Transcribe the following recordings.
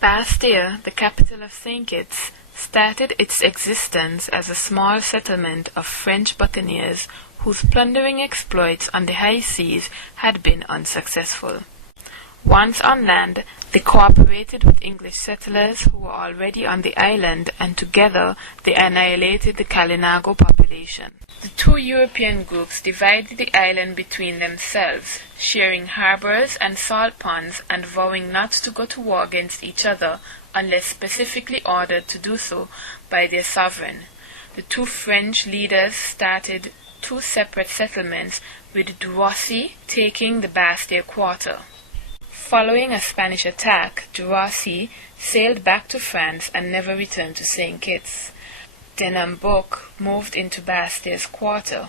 Basseterre, the capital of St. Kitts, started its existence as a small settlement of French buccaneers whose plundering exploits on the high seas had been unsuccessful. Once on land, they cooperated with English settlers who were already on the island, and together they annihilated the Kalinago population. The two European groups divided the island between themselves, sharing harbors and salt ponds and vowing not to go to war against each other unless specifically ordered to do so by their sovereign. The two French leaders started two separate settlements, with Durossy taking the Basseterre quarter. Following a Spanish attack, Durossy sailed back to France and never returned to St. Kitts. Denham-Book moved into Basseterre's quarter.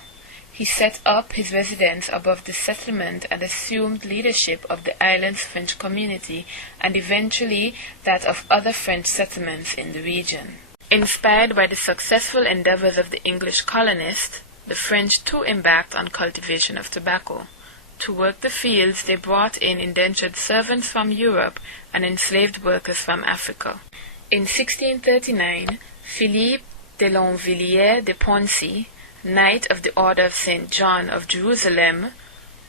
He set up his residence above the settlement and assumed leadership of the island's French community and eventually that of other French settlements in the region. Inspired by the successful endeavors of the English colonists, the French too embarked on cultivation of tobacco. To work the fields, they brought in indentured servants from Europe and enslaved workers from Africa. In 1639, Philippe de Lonvilliers de Poncy, Knight of the Order of St. John of Jerusalem,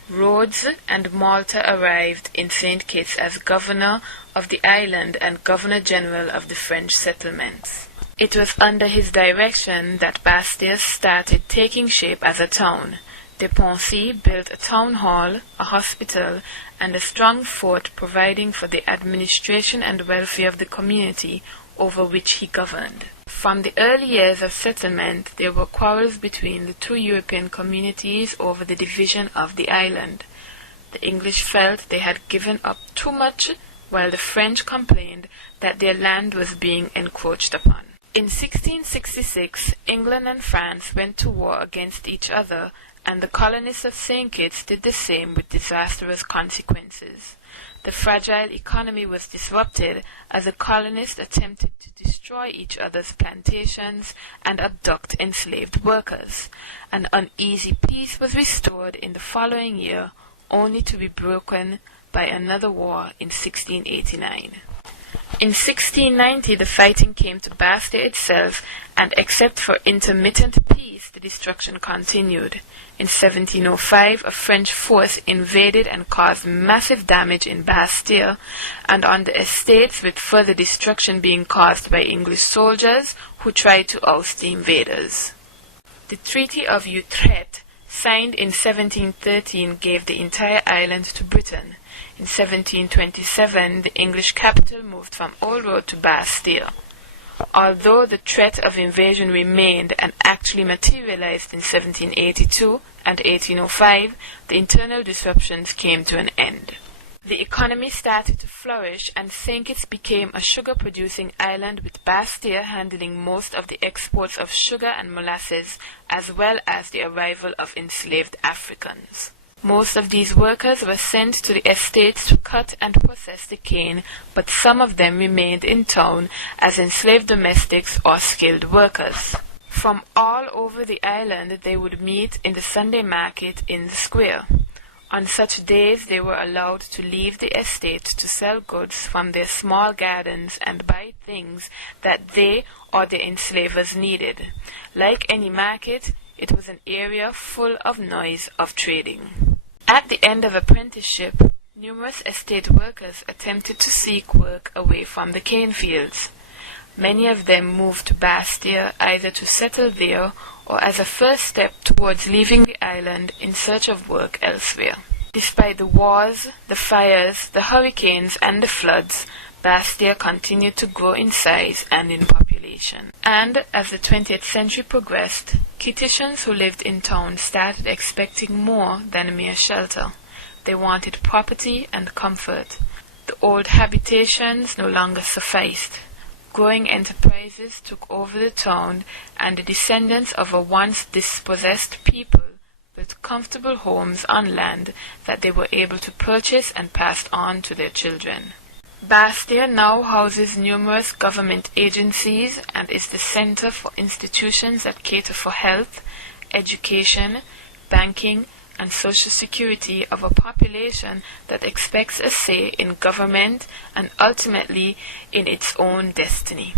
Rhodes and Malta arrived in St. Kitts as governor of the island and governor-general of the French settlements. It was under his direction that Basseterre started taking shape as a town. De Poncy built a town hall, a hospital, and a strong fort providing for the administration and welfare of the community over which he governed. From the early years of settlement, there were quarrels between the two European communities over the division of the island. The English felt they had given up too much, while the French complained that their land was being encroached upon. In 1666, England and France went to war against each other, and the colonists of St. Kitts did the same with disastrous consequences. The fragile economy was disrupted as the colonists attempted to destroy each other's plantations and abduct enslaved workers. An uneasy peace was restored in the following year, only to be broken by another war in 1689. In 1690, the fighting came to Basseterre itself, and except for intermittent peace, the destruction continued. In 1705, a French force invaded and caused massive damage in Basseterre and on the estates, with further destruction being caused by English soldiers who tried to oust the invaders. The Treaty of Utrecht, signed in 1713, gave the entire island to Britain. In 1727, the English capital moved from Old Road to Basseterre. Although the threat of invasion remained and actually materialized in 1782 and 1805, the internal disruptions came to an end. The economy started to flourish, and St. Kitts became a sugar-producing island, with Basseterre handling most of the exports of sugar and molasses, as well as the arrival of enslaved Africans. Most of these workers were sent to the estates to cut and process the cane, but some of them remained in town as enslaved domestics or skilled workers. From all over the island they would meet in the Sunday market in the square. On such days they were allowed to leave the estate to sell goods from their small gardens and buy things that they or their enslavers needed. Like any market, it was an area full of noise of trading. At the end of apprenticeship, numerous estate workers attempted to seek work away from the cane fields. Many of them moved to Basseterre either to settle there or as a first step towards leaving the island in search of work elsewhere. Despite the wars, the fires, the hurricanes, and the floods, Basseterre continued to grow in size and in population. And as the 20th century progressed, Kittitians who lived in town started expecting more than a mere shelter. They wanted property and comfort. The old habitations no longer sufficed. Growing enterprises took over the town, and the descendants of a once dispossessed people built comfortable homes on land that they were able to purchase and pass on to their children. Basseterre now houses numerous government agencies and is the center for institutions that cater for health, education, banking, and social security of a population that expects a say in government and ultimately in its own destiny.